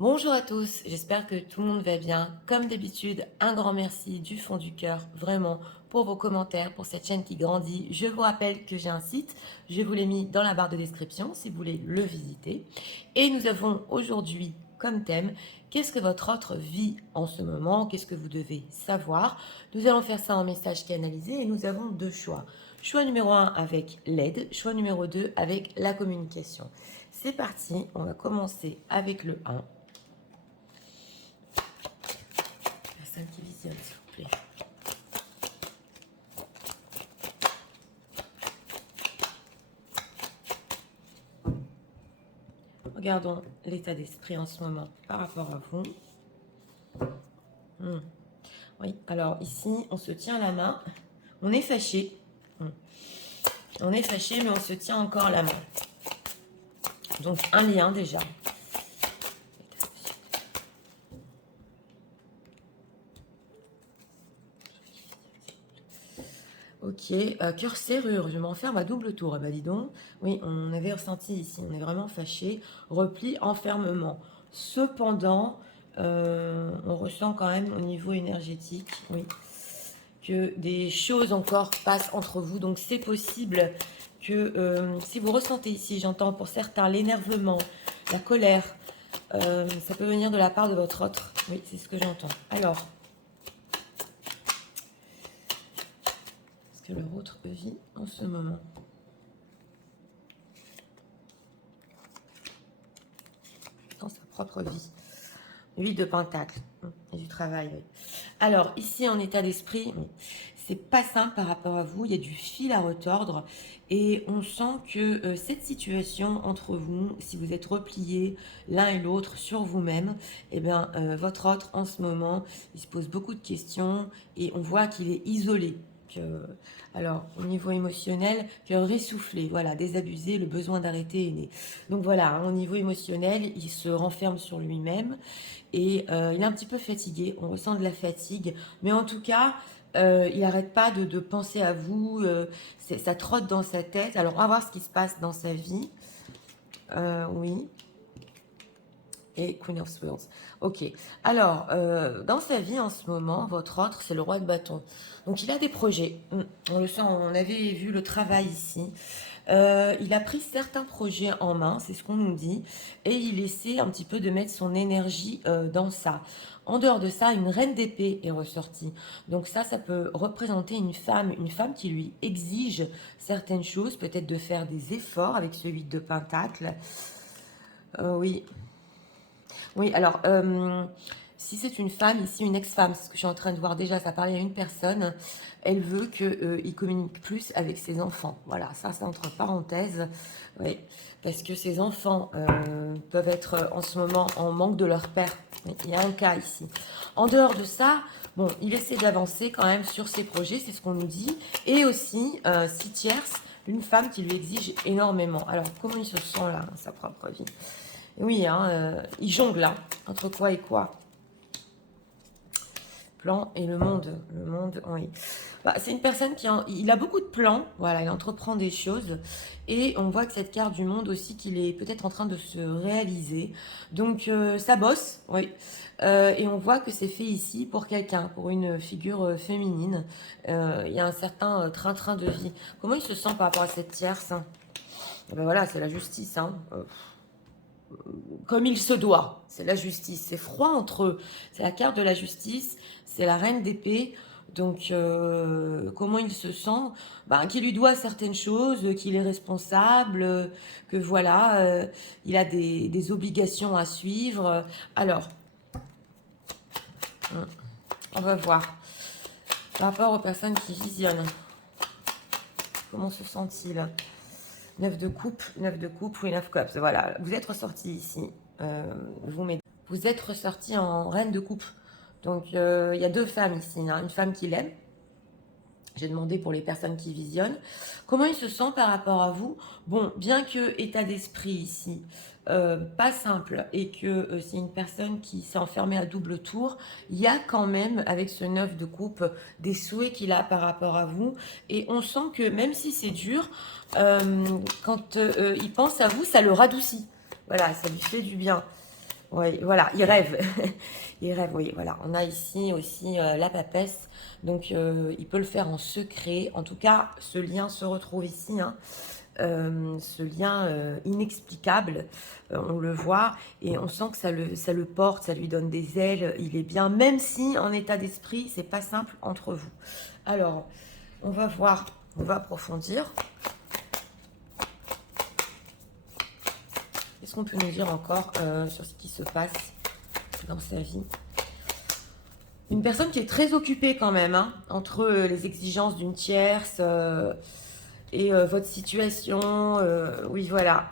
Bonjour à tous, j'espère que tout le monde va bien. Comme d'habitude, un grand merci du fond du cœur, vraiment, pour vos commentaires, pour cette chaîne qui grandit. Je vous rappelle que j'ai un site, je vous l'ai mis dans la barre de description si vous voulez le visiter. Et nous avons aujourd'hui comme thème, qu'est-ce que votre autre vit en ce moment? Qu'est-ce que vous devez savoir? Nous allons faire ça en message canalisé et nous avons deux choix. Choix numéro 1 avec l'aide, choix numéro 2 avec la communication. C'est parti, on va commencer avec le 1. Personne qui visionne, s'il vous plaît. Regardons l'état d'esprit en ce moment par rapport à vous. Oui, alors ici, on se tient la main. On est fâché. On est fâché, mais on se tient encore la main. Donc, un lien déjà. Ok, cœur serrure, je m'enferme à double tour. Ah bah dis donc, oui, on avait ressenti ici, on est vraiment fâché. Repli, enfermement. Cependant, on ressent quand même au niveau énergétique, oui, que des choses encore passent entre vous. Donc c'est possible que si vous ressentez ici, j'entends pour certains l'énervement, la colère, ça peut venir de la part de votre autre. Oui, c'est ce que j'entends. Alors, que leur autre vit en ce moment. Dans sa propre vie. 8 de pentacle. Et du travail, oui. Alors, ici, en état d'esprit, c'est pas simple par rapport à vous. Il y a du fil à retordre. Et on sent que cette situation entre vous, si vous êtes repliés l'un et l'autre sur vous-même, eh bien, votre autre, en ce moment, il se pose beaucoup de questions et on voit qu'il est isolé. Alors, au niveau émotionnel, cœur essoufflé, voilà, désabusé, le besoin d'arrêter est né. Donc voilà, au niveau émotionnel, il se renferme sur lui-même et il est un petit peu fatigué, on ressent de la fatigue, mais en tout cas, il n'arrête pas de penser à vous, ça trotte dans sa tête. Alors, on va voir ce qui se passe dans sa vie. Oui. Et Queen of Swords. Ok. Alors, dans sa vie en ce moment, votre autre, c'est le roi de bâton. Donc, il a des projets. On le sent, on avait vu le travail ici. Il a pris certains projets en main, c'est ce qu'on nous dit, et il essaie un petit peu de mettre son énergie dans ça. En dehors de ça, une reine d'épée est ressortie. Donc ça peut représenter une femme qui lui exige certaines choses, peut-être de faire des efforts avec ce 8 de pentacle. Oui, oui, alors, si c'est une femme, ici une ex-femme, c'est ce que je suis en train de voir déjà, ça parlait à une personne, elle veut qu'il communique plus avec ses enfants. Voilà, ça c'est entre parenthèses, oui, parce que ses enfants peuvent être en ce moment en manque de leur père. Oui, il y a un cas ici. En dehors de ça, bon, il essaie d'avancer quand même sur ses projets, c'est ce qu'on nous dit, et aussi, si tierce, une femme qui lui exige énormément. Alors, comment il se sent là, dans sa propre vie? Oui, hein, il jongle hein, entre quoi et quoi. Plan et le monde. Le monde, oui. Bah, c'est une personne il a beaucoup de plans, voilà, il entreprend des choses. Et on voit que cette carte du monde aussi, qu'il est peut-être en train de se réaliser. Donc, ça bosse, oui. Et on voit que c'est fait ici pour quelqu'un, pour une figure féminine. Il y a un certain train-train de vie. Comment il se sent par rapport à cette tierce hein? Ben voilà, c'est la justice. Hein. Comme il se doit. C'est la justice. C'est froid entre eux. C'est la carte de la justice. C'est la reine d'épée. Donc, comment il se sent ben, qu'il lui doit certaines choses, qu'il est responsable, que voilà, il a des obligations à suivre. Alors, on va voir. Par rapport aux personnes qui visionnent, comment se sent-il 9 de coupe, 9 de coupe ou 9 cups. Voilà, vous êtes ressorti ici. Vous êtes ressorti en reine de coupe. Donc, il y a deux femmes ici. Hein. Une femme qui l'aime. J'ai demandé pour les personnes qui visionnent. Comment il se sent par rapport à vous? Bon, bien que état d'esprit ici, pas simple, et que c'est une personne qui s'est enfermée à double tour, il y a quand même, avec ce 9 de coupe, des souhaits qu'il a par rapport à vous. Et on sent que même si c'est dur, quand il pense à vous, ça le radoucit. Voilà, ça lui fait du bien. Oui, voilà, il rêve. Il rêve, oui, voilà. On a ici aussi la papesse. Donc, il peut le faire en secret. En tout cas, ce lien se retrouve ici, hein. Ce lien inexplicable, on le voit, et on sent que ça le porte, ça lui donne des ailes, il est bien, même si en état d'esprit, c'est pas simple entre vous. Alors, on va voir, on va approfondir. Qu'est-ce qu'on peut nous dire encore sur ce qui se passe dans sa vie? Une personne qui est très occupée quand même, hein, entre les exigences d'une tierce et votre situation. Oui, voilà.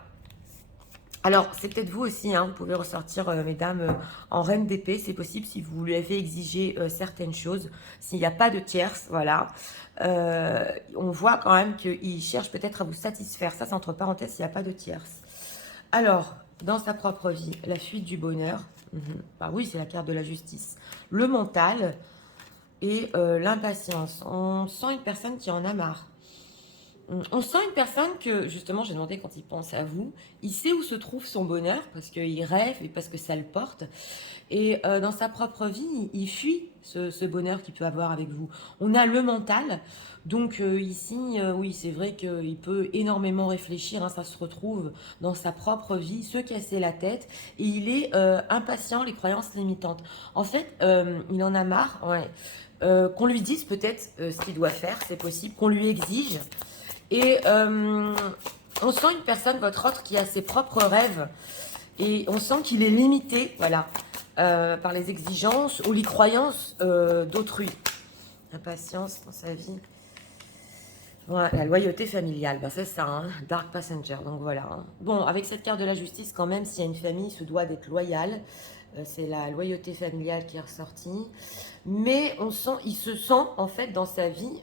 Alors, c'est peut-être vous aussi, hein, vous pouvez ressortir, mesdames, en reine d'épée, c'est possible si vous lui avez exigé certaines choses. S'il n'y a pas de tierce, voilà. On voit quand même qu'il cherche peut-être à vous satisfaire. Ça, c'est entre parenthèses, s'il n'y a pas de tierce. Alors, dans sa propre vie, la fuite du bonheur. Bah oui, c'est la carte de la justice. Le mental et l'impatience. On sent une personne qui en a marre. On sent une personne que, justement, j'ai demandé quand il pense à vous, il sait où se trouve son bonheur, parce qu'il rêve et parce que ça le porte. Et dans sa propre vie, il fuit ce bonheur qu'il peut avoir avec vous. On a le mental, donc ici, oui, c'est vrai qu'il peut énormément réfléchir, hein, ça se retrouve dans sa propre vie, se casser la tête, et il est impatient, les croyances limitantes. En fait, il en a marre, ouais. Qu'on lui dise peut-être ce qu'il doit faire, c'est possible, qu'on lui exige. Et on sent une personne, votre autre, qui a ses propres rêves. Et on sent qu'il est limité, voilà, par les exigences ou les croyances d'autrui. Impatience dans sa vie. Ouais, la loyauté familiale, ben c'est ça, hein, Dark Passenger, donc voilà. Hein. Bon, avec cette carte de la justice, quand même, s'il y a une famille, il se doit d'être loyal. C'est la loyauté familiale qui est ressortie. Mais on sent, il se sent, en fait, dans sa vie,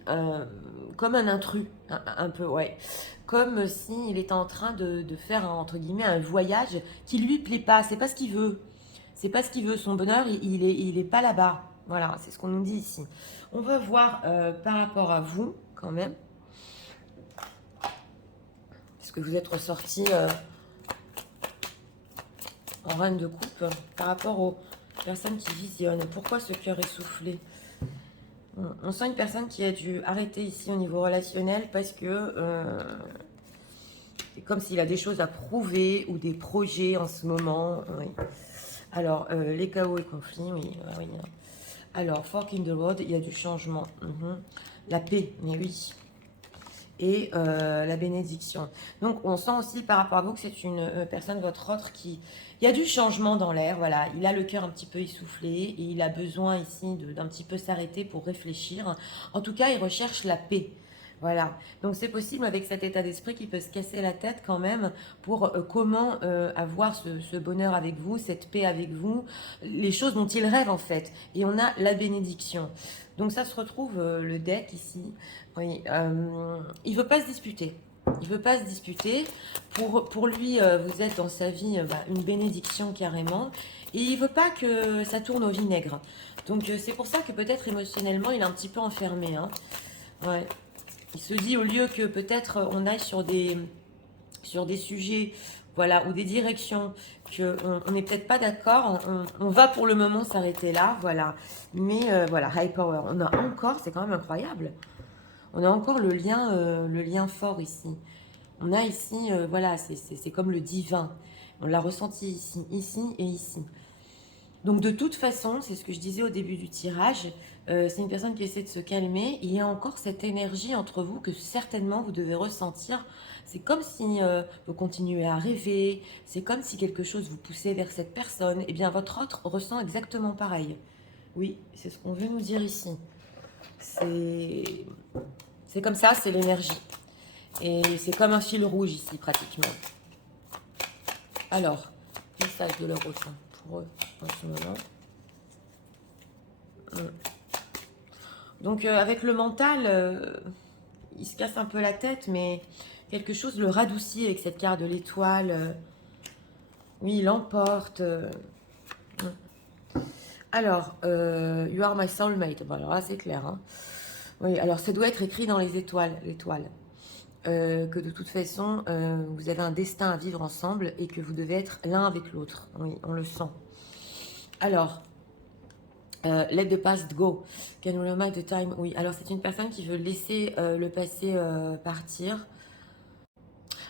comme un intrus, un peu, ouais. Comme s'il était en train de faire, entre guillemets, un voyage qui lui plaît pas. C'est pas ce qu'il veut. C'est pas ce qu'il veut. Son bonheur, il est pas là-bas. Voilà, c'est ce qu'on nous dit ici. On va voir par rapport à vous, quand même. Est-ce que vous êtes ressorti en reine de coupe par rapport aux personnes qui visionnent? Pourquoi ce cœur essoufflé? On sent une personne qui a dû arrêter ici au niveau relationnel parce que c'est comme s'il a des choses à prouver ou des projets en ce moment. Oui. Alors, les chaos et conflits, oui, oui. Alors, Fork in the Road, il y a du changement. La paix, mais oui. Et la bénédiction. Donc, on sent aussi par rapport à vous que c'est une personne, votre autre, qui... Il y a du changement dans l'air, voilà. Il a le cœur un petit peu essoufflé et il a besoin ici d'un petit peu s'arrêter pour réfléchir. En tout cas, il recherche la paix. Voilà. Donc, c'est possible avec cet état d'esprit qu'il peut se casser la tête quand même pour comment avoir ce bonheur avec vous, cette paix avec vous, les choses dont il rêve en fait. Et on a la bénédiction. Donc, ça se retrouve le deck ici. Oui, il veut pas se disputer. Il veut pas se disputer. Pour lui, vous êtes dans sa vie une bénédiction carrément. Et il veut pas que ça tourne au vinaigre. Donc c'est pour ça que peut-être émotionnellement, il est un petit peu enfermé. Hein. Ouais. Il se dit au lieu que peut-être on aille sur des sujets, voilà, ou des directions que on n'est peut-être pas d'accord, on va pour le moment s'arrêter là, voilà. Mais voilà, high power, on a encore, c'est quand même incroyable. On a encore le lien fort ici. On a ici, voilà, c'est comme le divin. On l'a ressenti ici, ici et ici. Donc de toute façon, c'est ce que je disais au début du tirage, c'est une personne qui essaie de se calmer. Il y a encore cette énergie entre vous que certainement vous devez ressentir. C'est comme si vous continuez à rêver, c'est comme si quelque chose vous poussait vers cette personne. Eh bien, votre autre ressent exactement pareil. Oui, c'est ce qu'on veut nous dire ici. C'est comme ça, c'est l'énergie. Et c'est comme un fil rouge ici, pratiquement. Alors, message de leur ressent pour eux en ce moment. Donc, avec le mental, il se casse un peu la tête, mais quelque chose le radoucit avec cette carte de l'étoile. Oui, il emporte. Alors, You are my soulmate. Bon, alors là, c'est clair. Hein. Oui, alors ça doit être écrit dans les étoiles, l'étoile. Que de toute façon, vous avez un destin à vivre ensemble et que vous devez être l'un avec l'autre. Oui, on le sent. Alors, let the past go. Can we remind the time? Oui, alors c'est une personne qui veut laisser le passé partir.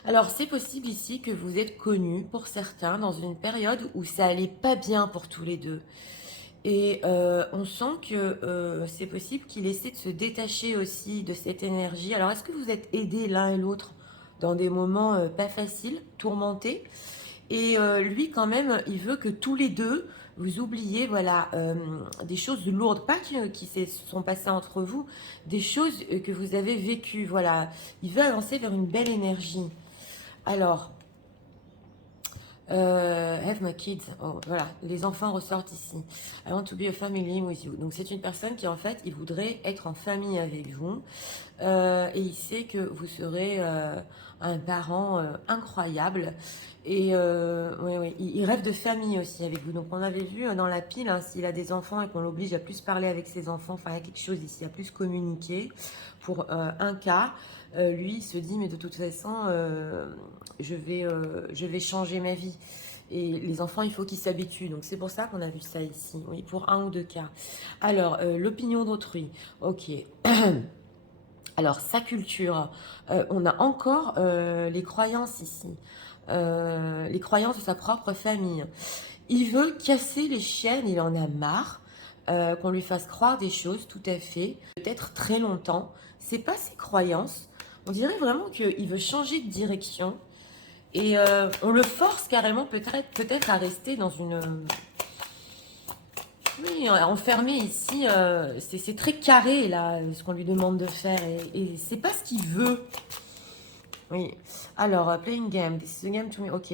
Alors, c'est possible ici que vous êtes connus pour certains dans une période où ça allait pas bien pour tous les deux. Et on sent que c'est possible qu'il essaie de se détacher aussi de cette énergie. Alors, est-ce que vous êtes aidés l'un et l'autre dans des moments pas faciles, tourmentés? Et lui, quand même, il veut que tous les deux, vous oubliez, voilà, des choses lourdes, pas qui se sont passées entre vous, des choses que vous avez vécues, voilà. Il veut avancer vers une belle énergie. Alors, have my kids. Oh, voilà, les enfants ressortent ici. I want to be a family with you. Donc c'est une personne qui en fait, il voudrait être en famille avec vous. Et il sait que vous serez un parent incroyable. Et oui, oui, il rêve de famille aussi avec vous. Donc on avait vu dans la pile, hein, s'il a des enfants et qu'on l'oblige à plus parler avec ses enfants, enfin il y a quelque chose ici, à plus communiquer. Pour un cas, lui il se dit mais de toute façon je vais changer ma vie. Et les enfants, il faut qu'ils s'habituent. Donc c'est pour ça qu'on a vu ça ici, oui, pour un ou deux cas. Alors, l'opinion d'autrui. Ok. Alors, sa culture. On a encore les croyances ici. Les croyances de sa propre famille. Il veut casser les chaînes, il en a marre. Qu'on lui fasse croire des choses, tout à fait. Peut-être très longtemps. C'est pas ses croyances. On dirait vraiment qu'il veut changer de direction. Et on le force carrément peut-être à rester dans une... Oui, enfermé ici, c'est très carré là, ce qu'on lui demande de faire. Et c'est pas ce qu'il veut. Oui. Alors, playing game. This is a game to me. Ok.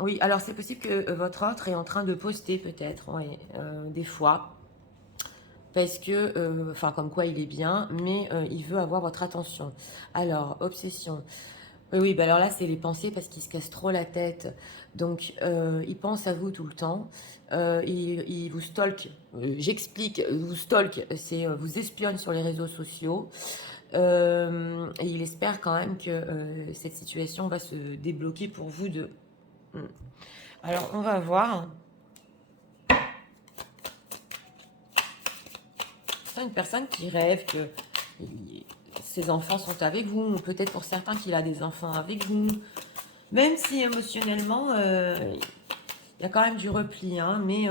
Oui, alors c'est possible que votre autre est en train de poster peut-être, oui, des fois. Parce que, enfin, comme quoi il est bien, mais il veut avoir votre attention. Alors, obsession. Oui, oui, bah alors là, c'est les pensées parce qu'il se casse trop la tête. Donc, il pense à vous tout le temps. Il vous stalk. J'explique, vous stalk, c'est vous espionne sur les réseaux sociaux. Et il espère quand même que cette situation va se débloquer pour vous deux. Hmm. Alors, on va voir. C'est une personne qui rêve que ses enfants sont avec vous, ou peut-être pour certains qu'il a des enfants avec vous. Même si émotionnellement, il y a quand même du repli, hein, mais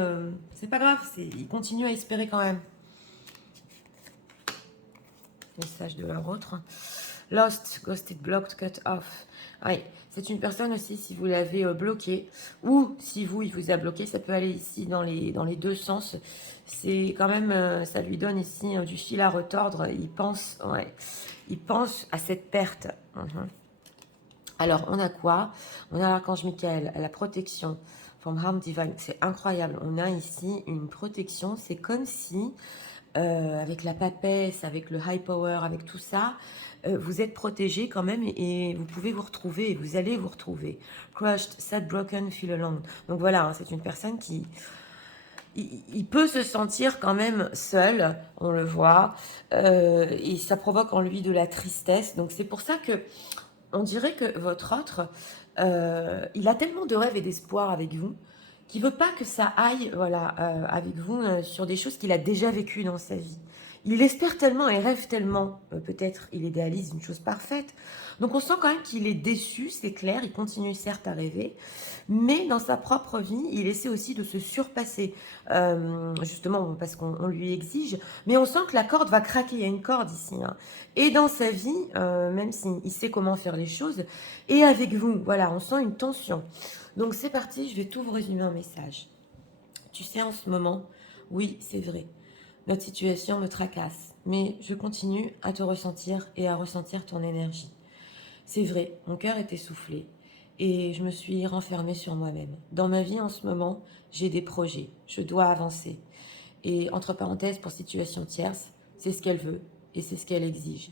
c'est pas grave, il continue à espérer quand même. Message de leur autre. Lost, ghosted, blocked, cut off. Oui, c'est une personne aussi, si vous l'avez bloqué, ou si vous, il vous a bloqué, ça peut aller ici dans les deux sens. C'est quand même, ça lui donne ici du fil à retordre. Ouais, il pense à cette perte. Alors, on a quoi? On a l'archange Michael, la protection. From harm divine, c'est incroyable. On a ici une protection. C'est comme si, avec la papesse, avec le high power, avec tout ça, vous êtes protégé quand même et vous pouvez vous retrouver et vous allez vous retrouver. Crushed, sad, broken, feel alone. Donc voilà, hein, c'est une personne qui... Il peut se sentir quand même seul, on le voit, et ça provoque en lui de la tristesse. Donc c'est pour ça que on dirait que votre autre, il a tellement de rêves et d'espoir avec vous qu'il veut pas que ça aille, voilà, avec vous sur des choses qu'il a déjà vécues dans sa vie. Il espère tellement et rêve tellement, peut-être il idéalise une chose parfaite. Donc on sent quand même qu'il est déçu, c'est clair, il continue certes à rêver, mais dans sa propre vie, il essaie aussi de se surpasser, justement parce qu'on lui exige, mais on sent que la corde va craquer, il y a une corde ici, hein. Et dans sa vie, même s'il sait comment faire les choses, et avec vous, voilà, on sent une tension. Donc c'est parti, je vais tout vous résumer en message. Tu sais, en ce moment, oui, c'est vrai, notre situation me tracasse, mais je continue à te ressentir et à ressentir ton énergie. C'est vrai, mon cœur est essoufflé et je me suis renfermée sur moi-même. Dans ma vie en ce moment, j'ai des projets, je dois avancer. Et entre parenthèses, pour situation tierce, c'est ce qu'elle veut et c'est ce qu'elle exige.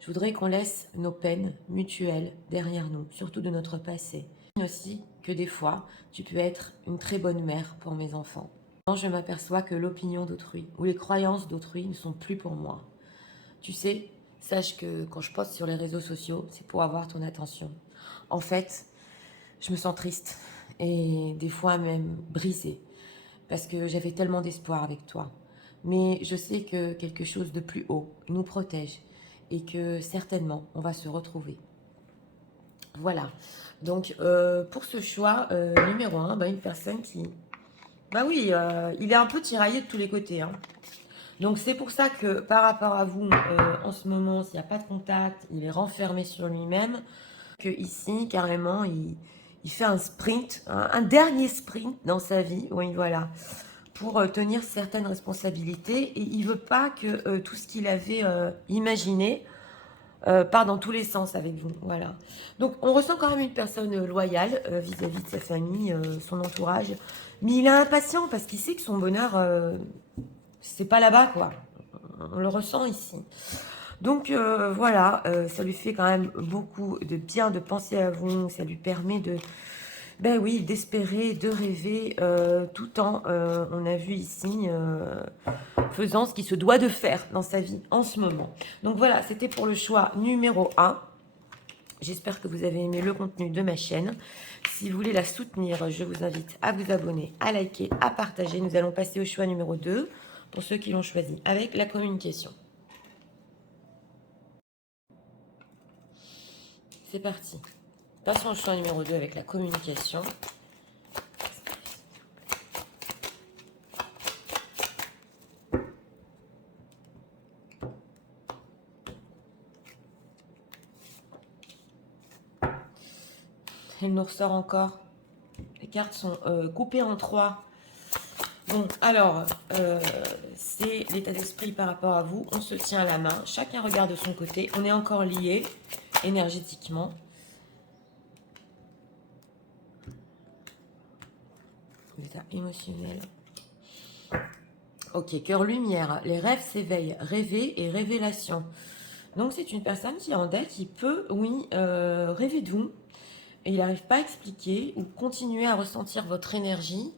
Je voudrais qu'on laisse nos peines mutuelles derrière nous, surtout de notre passé. Aussi que des fois, tu peux être une très bonne mère pour mes enfants. Quand je m'aperçois que l'opinion d'autrui ou les croyances d'autrui ne sont plus pour moi. Tu sais, sache que quand je poste sur les réseaux sociaux, c'est pour avoir ton attention. En fait, je me sens triste et des fois même brisée, parce que j'avais tellement d'espoir avec toi. Mais je sais que quelque chose de plus haut nous protège et que certainement on va se retrouver. Voilà. Donc pour ce choix numéro 1, une personne qui... Bah oui, il est un peu tiraillé de tous les côtés, hein. Donc c'est pour ça que par rapport à vous, en ce moment, s'il n'y a pas de contact, il est renfermé sur lui-même, que ici, carrément, il fait un sprint, un dernier sprint dans sa vie, oui, voilà, pour tenir certaines responsabilités. Et il veut pas que tout ce qu'il avait imaginé part dans tous les sens avec vous, voilà. Donc on ressent quand même une personne loyale vis-à-vis de sa famille, son entourage, mais il est impatient parce qu'il sait que son bonheur, c'est pas là-bas, quoi. On le ressent ici. Donc voilà, ça lui fait quand même beaucoup de bien de penser à vous, ça lui permet de, ben oui, d'espérer, de rêver, tout en, on a vu ici, faisant ce qu'il se doit de faire dans sa vie en ce moment. Donc voilà, c'était pour le choix numéro 1. J'espère que vous avez aimé le contenu de ma chaîne. Si vous voulez la soutenir, je vous invite à vous abonner, à liker, à partager. Nous allons passer au choix numéro 2, pour ceux qui l'ont choisi, avec la communication. C'est parti. Passons au choix numéro 2 avec la communication. Elle nous ressort encore. Les cartes sont coupées en 3. Bon, alors, c'est l'état d'esprit par rapport à vous. On se tient à la main. Chacun regarde de son côté. On est encore liés énergétiquement. L'état émotionnel. Ok, cœur lumière. Les rêves s'éveillent. Rêver et révélation. Donc, c'est une personne qui est en dette, qui peut, oui, rêver de vous. Et il n'arrive pas à expliquer ou continuer à ressentir votre énergie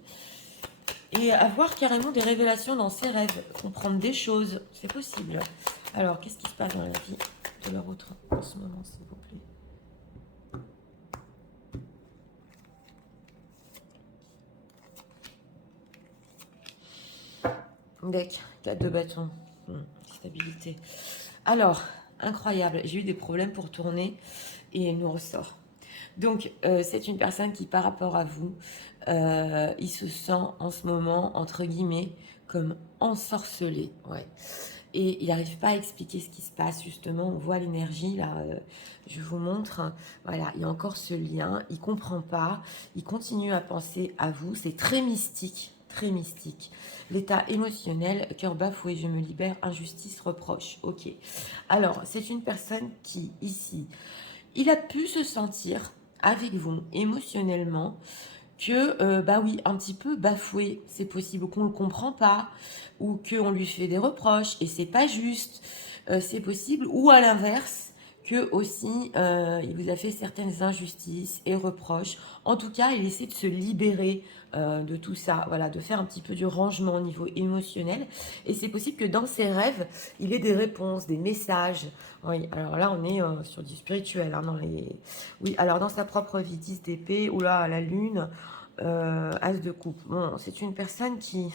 et avoir carrément des révélations dans ses rêves, comprendre des choses, c'est possible. Alors, qu'est-ce qui se passe dans la vie de leur autre en ce moment, s'il vous plaît? Deck, 4 de bâton, stabilité. Alors, incroyable, j'ai eu des problèmes pour tourner et elle nous ressort. Donc, c'est une personne qui, par rapport à vous, il se sent en ce moment, entre guillemets, comme ensorcelé. Ouais. Et il n'arrive pas à expliquer ce qui se passe, justement. On voit l'énergie, là, je vous montre. Voilà, il y a encore ce lien. Il ne comprend pas. Il continue à penser à vous. C'est très mystique, très mystique. L'état émotionnel, cœur bafoué, je me libère, injustice, reproche. Ok. Alors, c'est une personne qui, ici, il a pu se sentir avec vous émotionnellement que, bah oui, un petit peu bafoué. C'est possible qu'on ne le comprend pas ou qu'on lui fait des reproches et c'est pas juste. C'est possible. Ou à l'inverse, que aussi il vous a fait certaines injustices et reproches. En tout cas, il essaie de se libérer de tout ça, voilà, de faire un petit peu du rangement au niveau émotionnel. Et c'est possible que dans ses rêves, il ait des réponses, des messages. Oui, alors là, on est sur du spirituel. Hein, oui, alors dans sa propre vie, 10 d'épée, ou là, la lune, as de coupe. Bon, c'est une personne qui...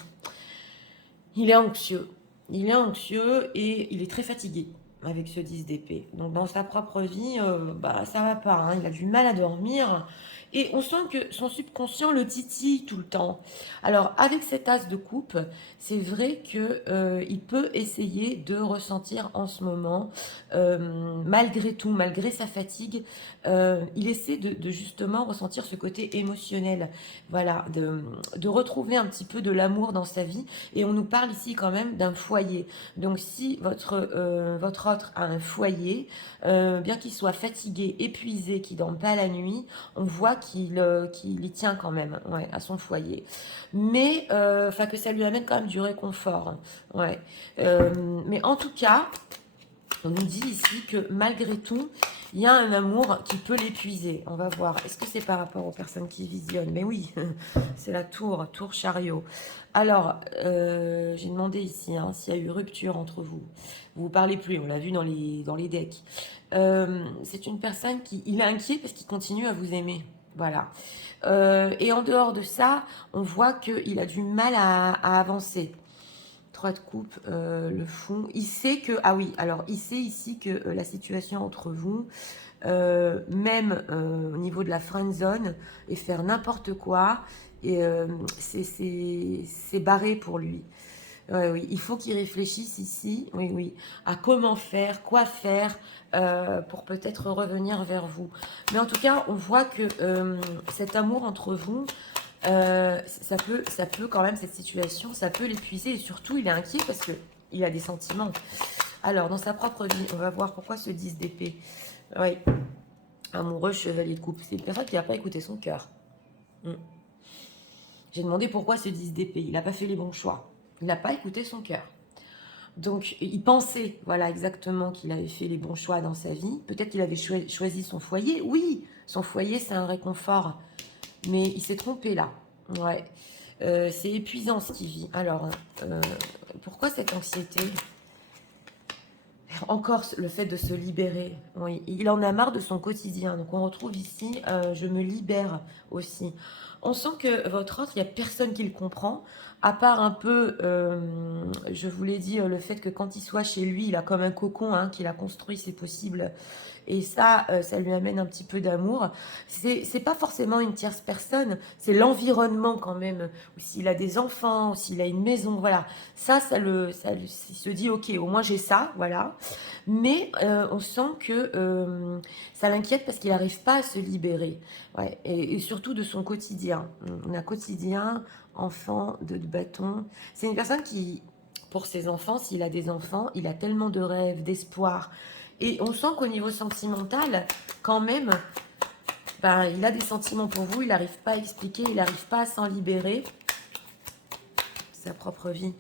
Il est anxieux. Il est anxieux et il est très fatigué avec ce 10 d'épée. Donc dans sa propre vie, bah ça va pas, hein. Il a du mal à dormir et on sent que son subconscient le titille tout le temps. Alors avec cet as de coupe, c'est vrai que il peut essayer de ressentir en ce moment, malgré tout, malgré sa fatigue, il essaie de justement ressentir ce côté émotionnel, voilà, de retrouver un petit peu de l'amour dans sa vie. Et on nous parle ici quand même d'un foyer. Donc si votre autre a un foyer, bien qu'il soit fatigué, épuisé, qu'il ne dorme pas la nuit, on voit qu'il y tient quand même, ouais, à son foyer. Mais que ça lui amène quand même du réconfort, hein. Ouais. Mais en tout cas, on nous dit ici que malgré tout, il y a un amour qui peut l'épuiser. On va voir. Est-ce que c'est par rapport aux personnes qui visionnent? Mais oui, c'est la tour chariot. Alors, j'ai demandé ici hein, s'il y a eu rupture entre vous. Vous ne parlez plus, on l'a vu dans les decks. C'est une personne qui... Il est inquiet parce qu'il continue à vous aimer. Voilà. Et en dehors de ça, on voit qu'il a du mal à avancer. 3 de coupe, le fond. Il sait que... Ah oui, alors il sait ici que la situation entre vous, même au niveau de la friend zone, et faire n'importe quoi, et c'est barré pour lui. Ouais, oui, il faut qu'il réfléchisse ici, oui, oui, à comment faire, quoi faire pour peut-être revenir vers vous. Mais en tout cas, on voit que cet amour entre vous, ça peut quand même, cette situation, ça peut l'épuiser. Et surtout, il est inquiet parce que il a des sentiments. Alors, dans sa propre vie, on va voir pourquoi ce 10 d'épée. Oui, amoureux, chevalier de coupe. C'est une personne qui n'a pas écouté son cœur. J'ai demandé pourquoi ce 10 d'épée. Il n'a pas fait les bons choix. Il n'a pas écouté son cœur. Donc, il pensait, voilà, exactement qu'il avait fait les bons choix dans sa vie. Peut-être qu'il avait choisi son foyer. Oui, son foyer, c'est un réconfort. Mais il s'est trompé là. Ouais. C'est épuisant ce qu'il vit. Alors, pourquoi cette anxiété? Encore le fait de se libérer. Oui, il en a marre de son quotidien. Donc, on retrouve ici, je me libère aussi. On sent que votre autre, il n'y a personne qui le comprend, à part un peu, je vous l'ai dit, le fait que quand il soit chez lui, il a comme un cocon hein, qu'il a construit, c'est possible. Et ça, ça lui amène un petit peu d'amour. C'est pas forcément une tierce personne, c'est l'environnement quand même. Ou s'il a des enfants, ou s'il a une maison, voilà. Il se dit, ok, au moins j'ai ça, voilà. Mais on sent que ça l'inquiète parce qu'il n'arrive pas à se libérer. Ouais, et surtout de son quotidien. On a quotidien, enfant, de bâton. C'est une personne qui, pour ses enfants, s'il a des enfants, il a tellement de rêves, d'espoir. Et on sent qu'au niveau sentimental, quand même, ben, il a des sentiments pour vous, il n'arrive pas à expliquer, il n'arrive pas à s'en libérer. Sa propre vie.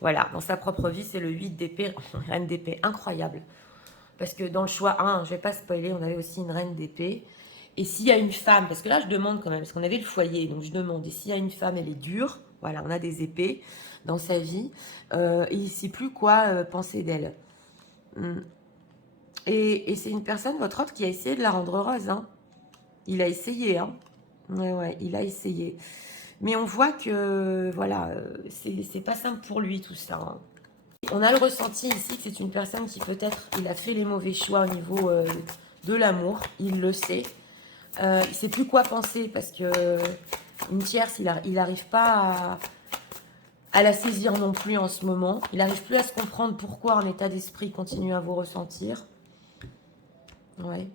Voilà, dans sa propre vie, c'est le 8 d'épée, reine d'épée, incroyable. Parce que dans le choix 1, je ne vais pas spoiler, on avait aussi une reine d'épée. Et s'il y a une femme, parce que là je demande quand même, parce qu'on avait le foyer, donc je demande, et s'il y a une femme, elle est dure, voilà, on a des épées dans sa vie, et il ne sait plus quoi penser d'elle. Et c'est une personne, votre autre, qui a essayé de la rendre heureuse. Hein. Il a essayé. Hein. Ouais, il a essayé. Mais on voit que, voilà, c'est pas simple pour lui tout ça. Hein. On a le ressenti ici que c'est une personne qui peut-être, il a fait les mauvais choix au niveau de l'amour. Il le sait. Il sait plus quoi penser parce que une tierce, il n'arrive pas à la saisir non plus en ce moment. Il n'arrive plus à se comprendre pourquoi en état d'esprit il continue à vous ressentir. Ouais.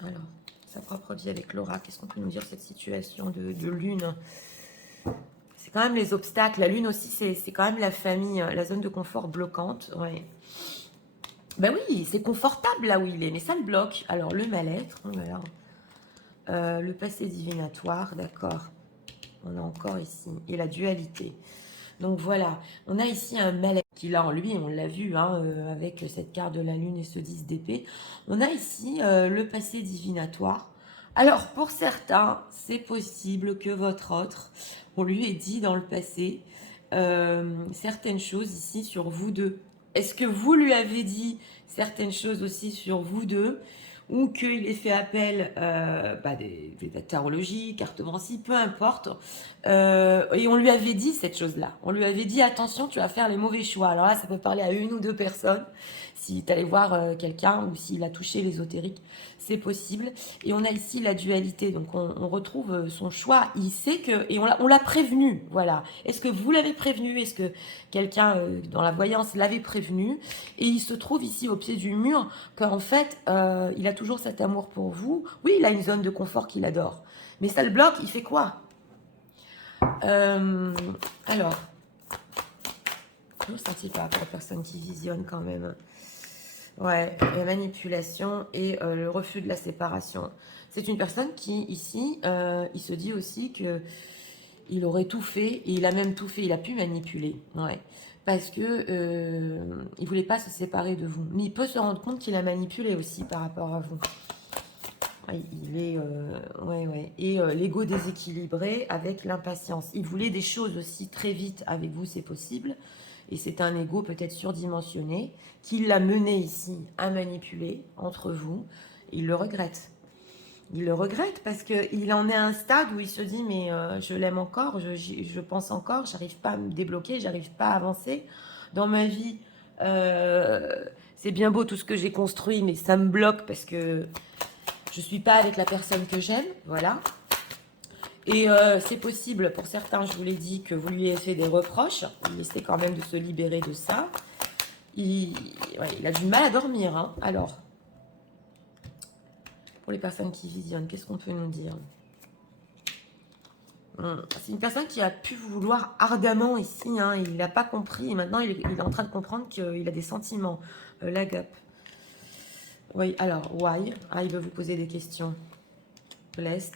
Alors, sa propre vie avec Laura, qu'est-ce qu'on peut nous dire de cette situation de lune? C'est quand même les obstacles. La lune aussi, c'est quand même la famille, la zone de confort bloquante. Ouais. Ben oui, c'est confortable là où il est, mais ça le bloque. Alors, le mal-être, voilà. Le passé divinatoire, d'accord. On a encore ici. Et la dualité. Donc voilà, on a ici un mal-être qu'il a en lui, on l'a vu hein, avec cette carte de la lune et ce 10 d'épée. On a ici le passé divinatoire. Alors pour certains, c'est possible que votre autre, on lui ait dit dans le passé certaines choses ici sur vous deux. Est-ce que vous lui avez dit certaines choses aussi sur vous deux ou qu'il ait fait appel des tarologies, cartomancie, peu importe. Et on lui avait dit cette chose-là. On lui avait dit, attention, tu vas faire les mauvais choix. Alors là, ça peut parler à une ou deux personnes. Si tu allais voir quelqu'un ou s'il a touché l'ésotérique, c'est possible. Et on a ici la dualité. Donc on retrouve son choix. Il sait que... Et on l'a prévenu. Voilà. Est-ce que vous l'avez prévenu? Est-ce que quelqu'un dans la voyance l'avait prévenu? Et il se trouve ici au pied du mur qu'en fait, il a toujours cet amour pour vous. Oui, il a une zone de confort qu'il adore. Mais ça le bloque, il fait quoi? Alors, je senti par rapport aux personnes qui visionnent quand même. Ouais, la manipulation et le refus de la séparation. C'est une personne qui, ici, il se dit aussi que il aurait tout fait, et il a même tout fait, il a pu manipuler. Ouais. Parce que il voulait pas se séparer de vous. Mais il peut se rendre compte qu'il a manipulé aussi par rapport à vous. Ouais, il est... ouais. Et l'ego déséquilibré avec l'impatience. Il voulait des choses aussi très vite avec vous, c'est possible. Et c'est un ego peut-être surdimensionné qui l'a mené ici à manipuler entre vous. Il le regrette. Il le regrette parce qu'il en est à un stade où il se dit mais je l'aime encore, je pense encore, j'arrive pas à me débloquer, j'arrive pas à avancer dans ma vie. C'est bien beau tout ce que j'ai construit, mais ça me bloque parce que je suis pas avec la personne que j'aime, voilà. Et c'est possible pour certains, je vous l'ai dit, que vous lui ayez fait des reproches. Il essaie quand même de se libérer de ça. Ouais, il a du mal à dormir, hein. Alors, pour les personnes qui visionnent, qu'est-ce qu'on peut nous dire? C'est une personne qui a pu vous vouloir ardemment ici, hein. Il n'a pas compris et maintenant il est en train de comprendre qu'il a des sentiments. Lag up. Oui, alors, why? Ah, il veut vous poser des questions. Blessed.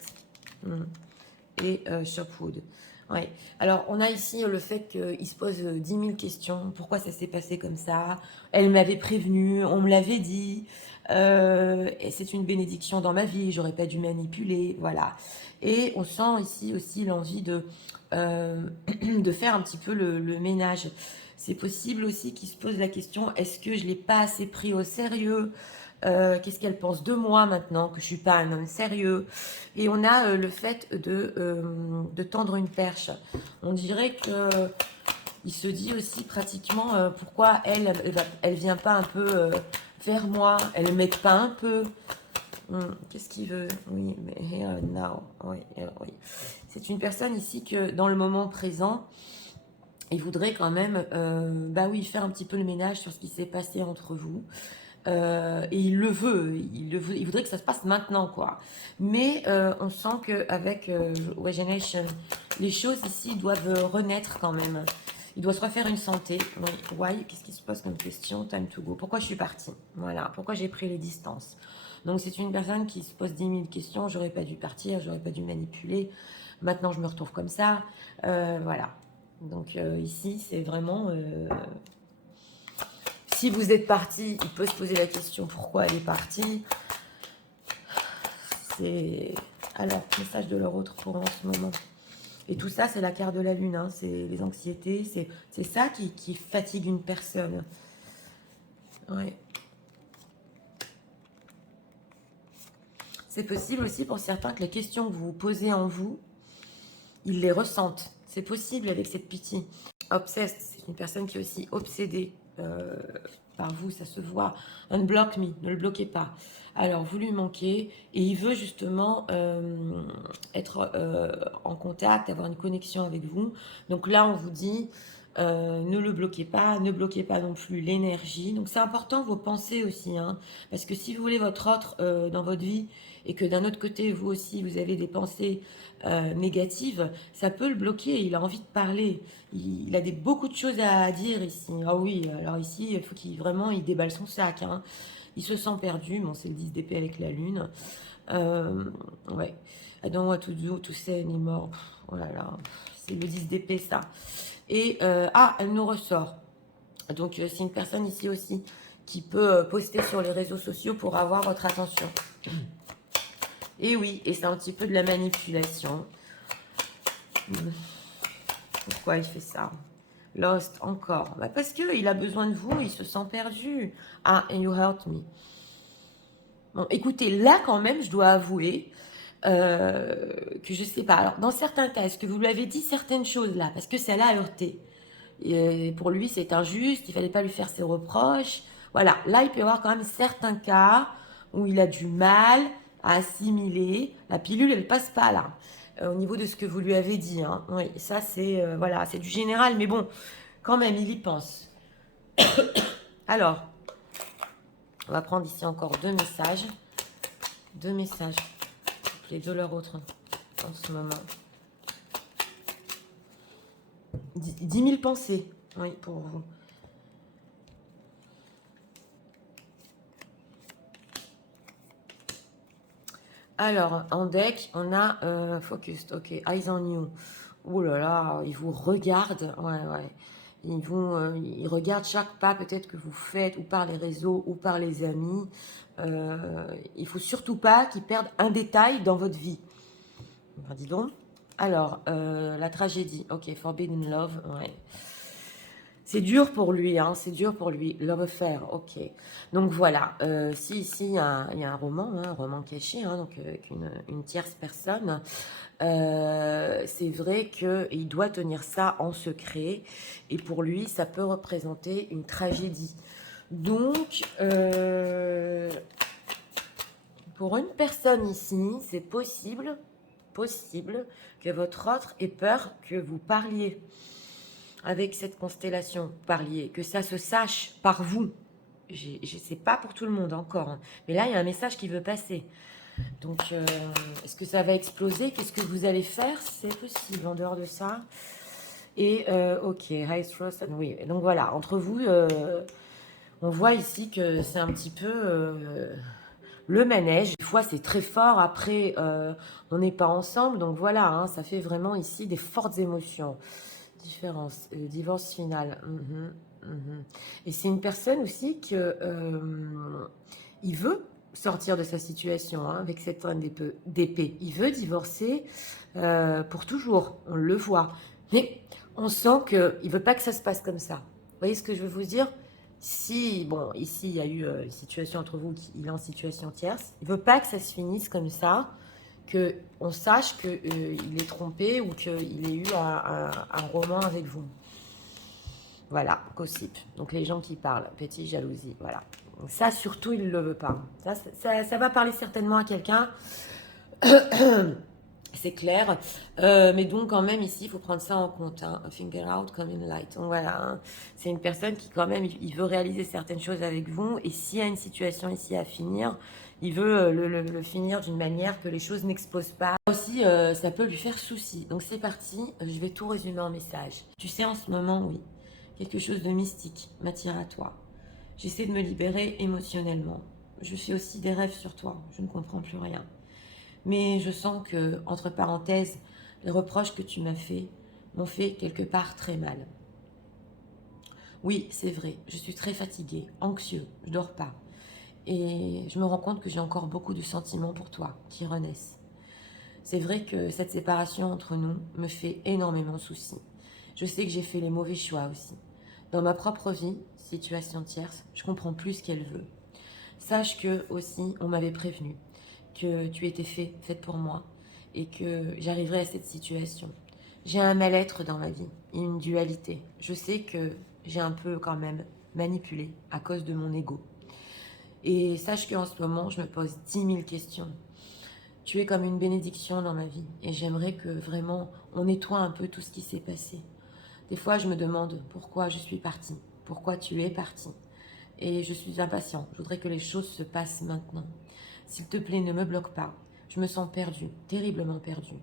Et Shopwood. Ouais. Alors, on a ici le fait qu'il se pose 10 000 questions. Pourquoi ça s'est passé comme ça? Elle m'avait prévenu, on me l'avait dit. Et c'est une bénédiction dans ma vie, j'aurais pas dû manipuler. Voilà. Et on sent ici aussi l'envie de faire un petit peu le ménage. C'est possible aussi qu'il se pose la question, est-ce que je ne l'ai pas assez pris au sérieux? Qu'est-ce qu'elle pense de moi maintenant que je suis pas un homme sérieux? Et on a le fait de tendre une perche. On dirait que il se dit aussi pratiquement pourquoi elle vient pas un peu vers moi, elle m'aide pas un peu. Qu'est-ce qu'il veut? Oui, mais here now. Oui, oui. C'est une personne ici que dans le moment présent, il voudrait quand même, bah oui, faire un petit peu le ménage sur ce qui s'est passé entre vous. Et il le veut, il voudrait que ça se passe maintenant, quoi. Mais on sent qu'avec Regeneration, les choses ici doivent renaître quand même. Il doit se refaire une santé. Oui, why? Qu'est-ce qui se pose comme question? Time to go. Pourquoi je suis partie? Voilà, pourquoi j'ai pris les distances? Donc c'est une personne qui se pose 10 000 questions. J'aurais pas dû partir, j'aurais pas dû manipuler. Maintenant, je me retrouve comme ça. Voilà. Donc ici, c'est vraiment... si vous êtes parti, il peut se poser la question pourquoi elle est partie. C'est... Alors, message de leur autre pour en ce moment. Et tout ça, c'est la carte de la lune, hein. C'est les anxiétés, c'est ça qui fatigue une personne. Ouais. C'est possible aussi pour certains que les questions que vous vous posez en vous, ils les ressentent. C'est possible avec cette pitié. Obsessed, c'est une personne qui est aussi obsédée par vous, ça se voit. Unblock me, ne le bloquez pas. Alors, vous lui manquez et il veut justement être en contact, avoir une connexion avec vous. Donc là, on vous dit, ne le bloquez pas, ne bloquez pas non plus l'énergie. Donc c'est important vos pensées aussi, hein, parce que si vous voulez votre autre dans votre vie et que d'un autre côté, vous aussi, vous avez des pensées négatives, ça peut le bloquer. Il a envie de parler. Il a beaucoup de choses à dire ici. Ah oui, alors ici, il faut qu'il vraiment il déballe son sac, hein. Il se sent perdu. Bon, c'est le 10 d'épée avec la lune. Ouais. I don't want to do to say anymore. Oh là là, c'est le 10 d'épée ça. Et elle nous ressort. Donc c'est une personne ici aussi qui peut poster sur les réseaux sociaux pour avoir votre attention. Et oui, et c'est un petit peu de la manipulation. Pourquoi il fait ça? Lost, encore. Bah parce qu'il a besoin de vous, il se sent perdu. Ah, and you hurt me. Bon, écoutez, là quand même, je dois avouer que je sais pas. Alors, dans certains cas, est-ce que vous lui avez dit certaines choses là? Parce que ça l'a heurté. Et pour lui, c'est injuste, il fallait pas lui faire ses reproches. Voilà, là, il peut y avoir quand même certains cas où il a du mal à assimiler. La pilule, elle passe pas là, au niveau de ce que vous lui avez dit, hein. Oui, ça, c'est voilà, c'est du général, mais bon, quand même, il y pense. Alors, on va prendre ici encore deux messages. Deux messages. Les deux leur autres en ce moment. 10 000 pensées, oui, pour vous. Alors, en deck, on a Focused, ok, Eyes on You. Oh là là, ils vous regardent, ouais, ouais. Ils regardent chaque pas peut-être que vous faites, ou par les réseaux, ou par les amis. Il faut surtout pas qu'ils perdent un détail dans votre vie. Enfin, dis donc. Alors, la tragédie, ok, Forbidden Love, ouais. C'est dur pour lui, hein, c'est dur pour lui. Love affair, ok. Donc voilà, si ici il y a un roman caché, hein, donc avec une tierce personne, c'est vrai qu'il doit tenir ça en secret. Et pour lui, ça peut représenter une tragédie. Donc, pour une personne ici, c'est possible que votre autre ait peur que vous parliez avec cette constellation, parliez, que ça se sache par vous. Je sais pas pour tout le monde encore, hein, mais là, il y a un message qui veut passer. Donc, est-ce que ça va exploser? Qu'est-ce que vous allez faire? C'est possible en dehors de ça. Et, ok, high trust, oui. Donc voilà, entre vous, on voit ici que c'est un petit peu le manège. Des fois, c'est très fort. Après, on n'est pas ensemble. Donc voilà, hein, ça fait vraiment ici des fortes émotions. Différence, divorce final. Et c'est une personne aussi que il veut sortir de sa situation, hein, avec cette reine d'épée. Il veut divorcer pour toujours. On le voit. Mais on sent qu'il ne veut pas que ça se passe comme ça. Vous voyez ce que je veux vous dire? Si, bon, ici, il y a eu une situation entre vous, il est en situation tierce. Il ne veut pas que ça se finisse comme ça, qu'on sache qu'il est trompé ou qu'il ait eu un roman avec vous. Voilà, gossip. Donc les gens qui parlent, petite jalousie, voilà. Donc ça, surtout, il ne le veut pas. Ça va parler certainement à quelqu'un. C'est clair. Mais donc, quand même, ici, il faut prendre ça en compte. Hein. Finger out comme une light. Donc, voilà. Hein. C'est une personne qui, quand même, il veut réaliser certaines choses avec vous. Et s'il y a une situation ici à finir, il veut le finir d'une manière que les choses n'explosent pas. Aussi, ça peut lui faire souci. Donc, c'est parti. Je vais tout résumer en message. Tu sais, en ce moment, oui, quelque chose de mystique m'attire à toi. J'essaie de me libérer émotionnellement. Je fais aussi des rêves sur toi. Je ne comprends plus rien. Mais je sens que, entre parenthèses, les reproches que tu m'as faits m'ont fait quelque part très mal. Oui, c'est vrai, je suis très fatiguée, anxieux, je dors pas. Et je me rends compte que j'ai encore beaucoup de sentiments pour toi qui renaissent. C'est vrai que cette séparation entre nous me fait énormément de soucis. Je sais que j'ai fait les mauvais choix aussi. Dans ma propre vie, situation tierce, je comprends plus ce qu'elle veut. Sache que aussi, on m'avait prévenu que tu étais faite pour moi et que j'arriverai à cette situation. J'ai un mal-être dans ma vie, une dualité. Je sais que j'ai un peu quand même manipulé à cause de mon ego. Et sache qu'en ce moment, je me pose 10 000 questions. Tu es comme une bénédiction dans ma vie et j'aimerais que vraiment on nettoie un peu tout ce qui s'est passé. Des fois, je me demande pourquoi je suis partie, pourquoi tu es partie. Et je suis impatient, je voudrais que les choses se passent maintenant. S'il te plaît, ne me bloque pas. Je me sens perdue, terriblement perdue.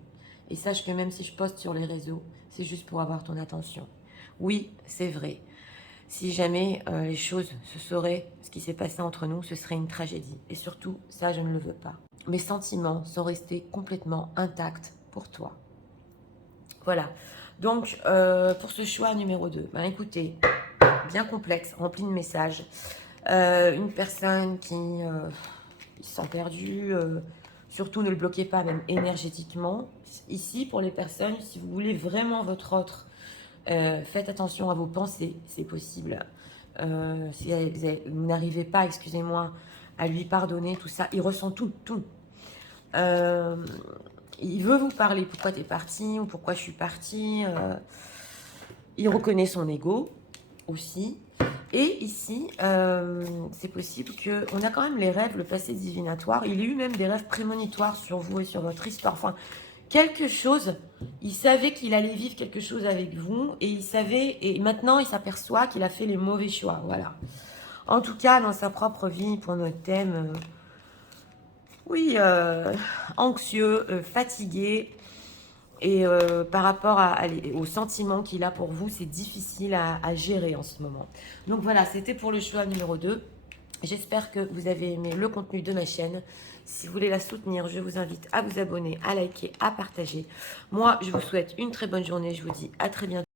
Et sache que même si je poste sur les réseaux, c'est juste pour avoir ton attention. Oui, c'est vrai. Si jamais les choses se sauraient, ce qui s'est passé entre nous, ce serait une tragédie. Et surtout, ça, je ne le veux pas. Mes sentiments sont restés complètement intacts pour toi. Voilà. Donc, pour ce choix numéro 2, ben, écoutez, bien complexe, rempli de messages. Une personne qui se sent perdue, surtout ne le bloquez pas, même énergétiquement. Ici, pour les personnes, si vous voulez vraiment votre autre, faites attention à vos pensées, c'est possible. Si vous n'arrivez pas, excusez-moi, à lui pardonner, tout ça, il ressent tout. Il veut vous parler, pourquoi tu es parti ou pourquoi je suis partie. Il reconnaît son ego aussi. Et ici, c'est possible qu'on a quand même les rêves, le passé divinatoire. Il y a eu même des rêves prémonitoires sur vous et sur votre histoire. Enfin, quelque chose, il savait qu'il allait vivre quelque chose avec vous. Et il savait, et maintenant il s'aperçoit qu'il a fait les mauvais choix. Voilà. En tout cas, dans sa propre vie, pour notre thème, oui, anxieux, fatigué. Et par rapport aux sentiments qu'il a pour vous, c'est difficile à gérer en ce moment. Donc voilà, c'était pour le choix numéro 2. J'espère que vous avez aimé le contenu de ma chaîne. Si vous voulez la soutenir, je vous invite à vous abonner, à liker, à partager. Moi, je vous souhaite une très bonne journée. Je vous dis à très bientôt.